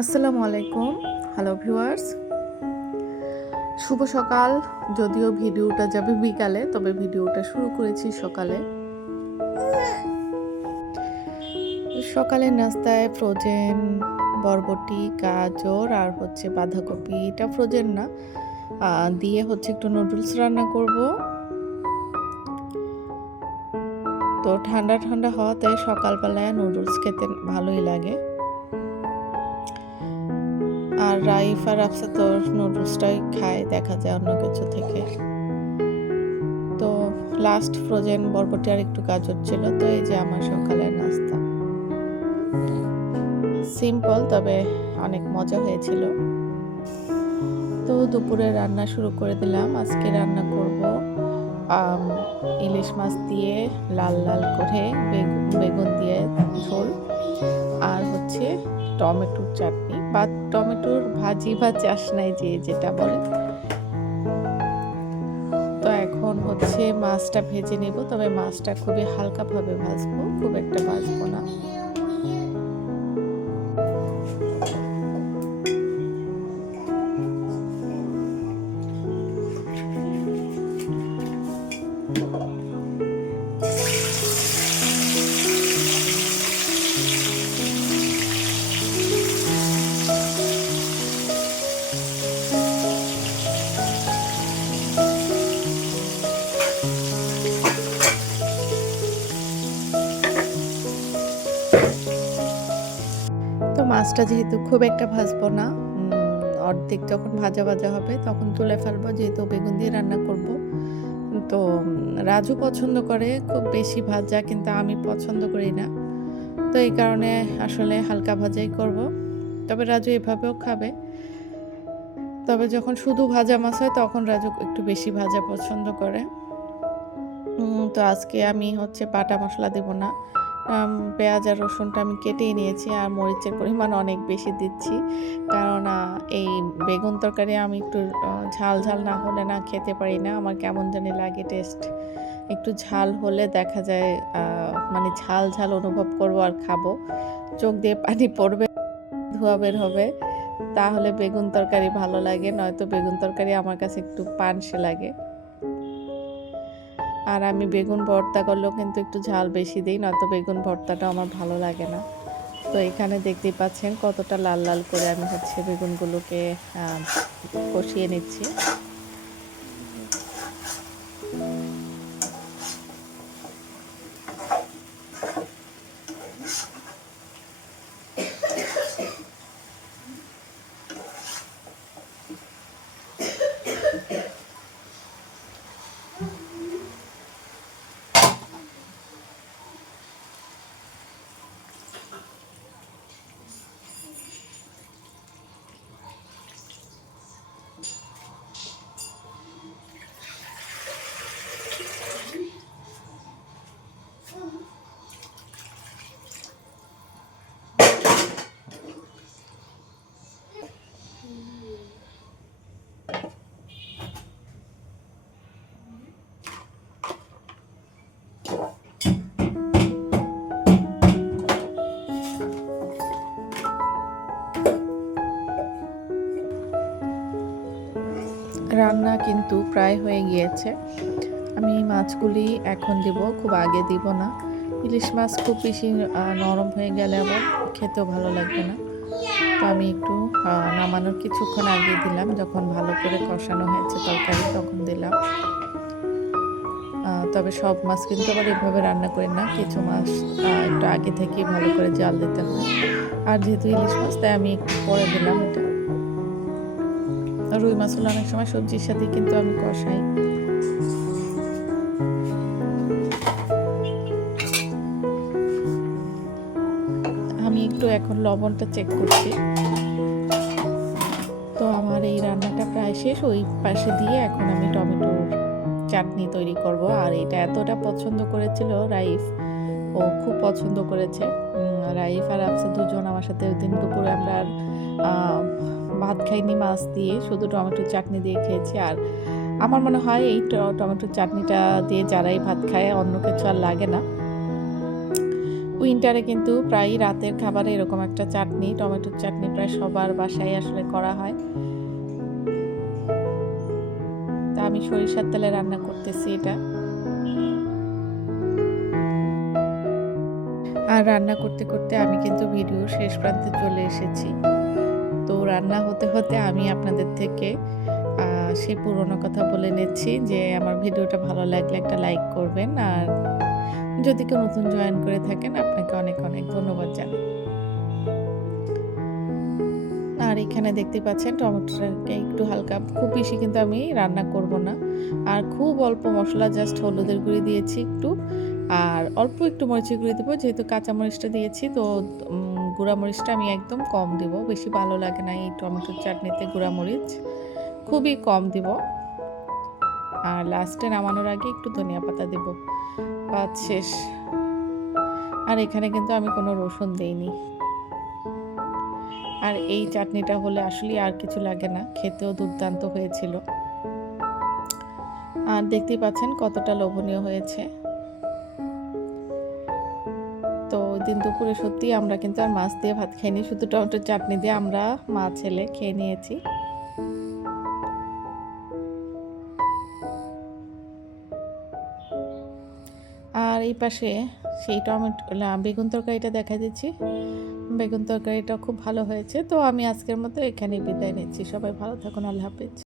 আসসালামু আলাইকুম। Hello viewers শুভ সকাল। যদিও ভিডিওটা যাবে বিকালে, তবে ভিডিওটা শুরু করেছি সকালে। সকালে নাস্তায় ফ্রোজেন বরবটি, গাজর আর হচ্ছে বাঁধাকপি। এটা ফ্রোজেন না। দিয়ে হচ্ছে একটু নুডলস রান্না করব। তো ঠান্ডা ঠান্ডা হওয়াতে সকালবেলায় নুডলস খেতে ভালোই লাগে। রাইফ আর আফসা তো নুডলসটাই খায়, দেখা যায় অন্য কিছু থেকে। তো লাস্ট ফ্রোজেন বরবটি আর একটু গাজর ছিল, তো এই যে আমার সকালের নাস্তা। সিম্পল তবে অনেক মজা হয়েছিল। তো দুপুরে রান্না শুরু করে দিলাম। আজকে রান্না করব ইলিশ মাছ দিয়ে লাল লাল করে বেগুন দিয়ে ঝোল। আর হচ্ছে টমেটোর চাটনি বা টমেটোর ভাজি বা চাষনাই যে যেটা বলে। তো এখন হচ্ছে মাছটা ভেজে নেব, তবে মাছটা খুবই হালকাভাবে ভাজবো, খুব একটা ভাজবো না। মাছটা যেহেতু খুব একটা ভাজবো না অর্ধেক যখন ভাজা ভাজা হবে তখন তুলে ফেলব, যেহেতু বেগুন দিয়ে রান্না করব। তো, রাজু পছন্দ করে খুব বেশি ভাজা কিন্তু আমি পছন্দ করি না। তো এই কারণে আসলে হালকা ভাজাই করব। তবে রাজু এভাবেও খাবে। তবে যখন শুধু ভাজা মাছ হয় তখন রাজু একটু বেশি ভাজা পছন্দ করে। তো আজকে আমি হচ্ছে বাটা মশলা দেব না। পেঁয়াজ আর রসুনটা আমি কেটেই নিয়েছি আর মরিচের পরিমাণ অনেক বেশি দিচ্ছি। কারণ এই বেগুন তরকারি আমি একটু ঝাল ঝাল না হলে না খেতে পারি না। আমার কেমন জানি লাগে টেস্ট একটু ঝাল হলে দেখা যায় মানে ঝাল ঝাল অনুভব করব আর খাব। চোখ দিয়ে পানি পড়বে, ধোয়া বের হবে। তাহলে বেগুন তরকারি ভালো লাগে, নয়তো বেগুন তরকারি আমার কাছে একটু পানসে লাগে। আর আমি বেগুন ভর্তা করলেও কিন্তু একটু ঝাল বেশি দিই, নয়তো বেগুন ভর্তাটা আমার ভালো লাগে না। তো এখানে দেখতেই পাচ্ছেন কতটা লাল লাল করে আমি হচ্ছে বেগুনগুলোকে কষিয়ে নিচ্ছি। কিন্তু প্রায় হয়ে গিয়েছে। আমি মাছগুলি এখন দেব, খুব আগে দিব না। ইলিশ মাছ খুব বেশি নরম হয়ে গেলে আবার খেতেও ভালো লাগবে না। তো আমি একটু নামানোর কিছুক্ষণ আগে দিলাম, যখন ভালো করে কষানো হয়েছে তরকারি তখন দিলাম। তবে সব মাছ কিন্তু আবার এভাবে রান্না করি না, কিছু মাছ একটু আগে থেকেই ভালো করে জাল দিতে হয়। আর যেহেতু ইলিশ মাছ, তাই আমি একটু পরে দিলাম এটা। রুই মাছ হলো অনেক সময় সবজির সাথে কিন্তু আমি কষাই। আমি একটু এখন লবণটা চেক করছি। তো আমার এই রান্নাটা প্রায় শেষ, ওই পাশে দিয়ে এখন আমি টমেটোর চাটনি তৈরি করব। আর এটা এতটা পছন্দ করেছিল রাইফ, ও খুব পছন্দ করেছে। রাইফ আর আফসা দুজন আমার সাথে ওই দিন দুপুরে আমরা ভাত খাইনি, মাছ দিয়ে শুধু টমেটোর চাটনি দিয়ে খেয়েছি। আর আমার মনে হয় এই টমেটোর চাটনিটা দিয়ে যারাই ভাত খায়, অন্য কিছু আর লাগে না। উইন্টারে কিন্তু প্রায় রাতের খাবারে এরকম একটা চাটনি টমেটোর চাটনি প্রায় সবার বাসায় আসলে করা হয়। তা আমি সরিষার তেলে রান্না করতেছি এটা। আর রান্না করতে করতে আমি কিন্তু ভিডিও শেষ প্রান্তে চলে এসেছি। রান্না হতে হতে আমি আপনাদের থেকে সেই পুরনো কথা বলে নিচ্ছি যে আমার ভিডিওটা ভালো লাগলে একটা লাইক করবেন আর যদি কেউ নতুন জয়েন করে থাকেন আপনাকে অনেক অনেক ধন্যবাদ জানাই। আর এখানে দেখতে পাচ্ছেন টমেটোটাকে একটু হালকা, খুব বেশি কিন্তু আমি রান্না করব না। আর খুব অল্প মশলা জাস্ট হলুদের গুঁড়ি দিয়েছি একটু, আর অল্প একটু মরিচের গুঁড়ি দেবো, যেহেতু কাঁচা মরিচটা দিয়েছি, তো উম, গুঁড়া মরিচটা আমি একদম কম দিব বেশি ভালো লাগে না এই টমেটোর চাটনিতে গুঁড়া মরিচ খুবই কম দিব। আর লাস্টে নামানোর আগে একটু ধনিয়া পাতা দেব পাঁচ শেষ। আর এখানে কিন্তু আমি কোনো রসুন দেইনি। আর এই চাটনিটা হলে আসলে আর কিছু লাগে না খেতেও দুর্দান্ত হয়েছিল। আর দেখতেই পাচ্ছেন কতটা লোভনীয় হয়েছে। তো দিন দুপুরে সত্যি আমরা কিন্তু আর মাছ দিয়ে ভাত খাইনি, শুধু টমেটোর চাটনি দিয়ে আমরা মা ছেলে খেয়ে নিয়েছি। আর এই পাশে সেই টমেটো বেগুন তরকারিটা দেখা দিচ্ছি। বেগুন তরকারিটা খুব ভালো হয়েছে, তো আমি আজকের মতো এখানেই বিদায় নিচ্ছি। সবাই ভালো থাকুন, আল্লাহ হাফেজ।